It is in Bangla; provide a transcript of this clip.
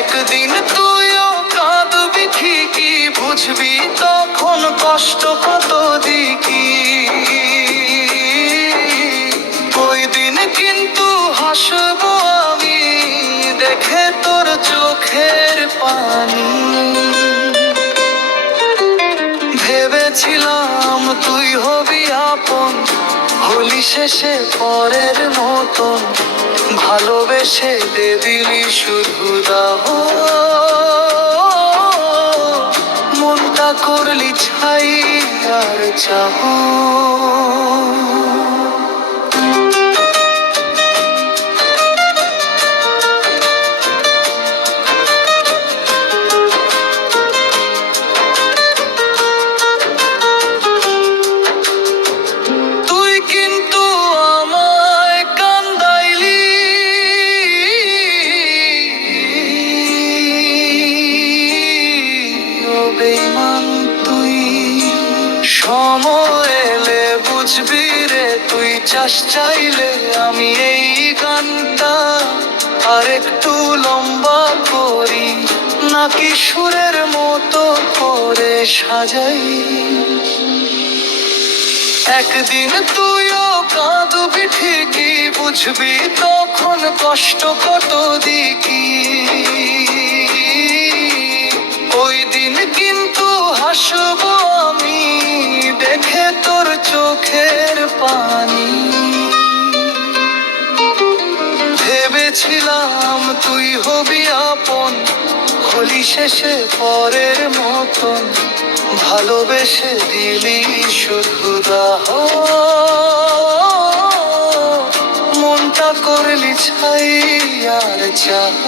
একদিন তুইও কাঁদবি ঠিকই, বুঝবি তখন কষ্ট কত দিকি। ওই দিন কিন্তু হাসবো আমি, দেখে তোর চোখের পানি। ভেবেছিলাম তুই হবি আপন, হলি শেষে পরের মতন। ভালোবেসে দে দিলি শুধু দাহ, মনটা করলি ছাই আর চাহ। সময় এলে বুঝবি রে, তুই চাস চাইলে আমি এই গানটা আর একটু লম্বা করি, নাকি সুরের মতো করে সাজাই। একদিন তুইও কাঁদবি ঠিকই, বুঝবি তখন কষ্ট কত দিকি। ওই দিন কিন্তু হাসবো আমি, দেখে তোর চোখের পানি। ভেবেছিলাম তুই হবি আপন, হলি শেষে পরের মতন। ভালোবেসে দিলি শুধু দাহ, মনটা করলি ছাই আর চাহ।